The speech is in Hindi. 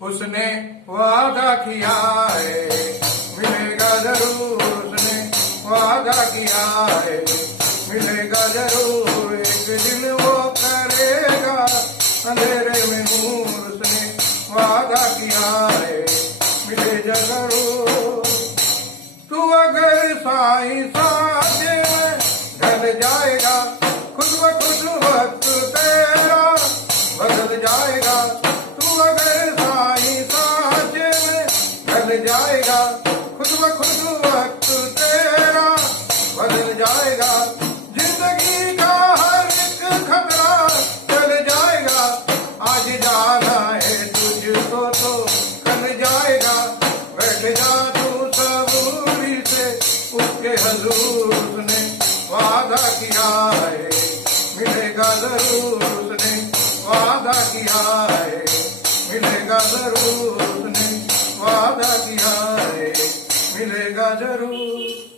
उसने वादा किया है मिलेगा जरूर, उसने वादा किया है मिलेगा जरूर। एक दिन वो करेगा अंधेरे में नूर, उसने वादा किया है मिलेगा जरूर। तू अगर साईं साथे में ढल जाएगा, खुद ब खुद वक्त तेरा बदल जाएगा। तू अगर साईं साथे में ढल जाएगा, खुद ब खुद वक्त तेरा बदल जाएगा। जिंदगी का हर एक खतरा चल जाएगा, आज जाना है तुझको तो कल जाएगा। बैठ जा तू सबूरी से उसके हजूर, उसने वादा किया है मिलेगा जरूर, उसने वादा किया है मिलेगा जरूर, उसने वादा किया है मिलेगा जरूर।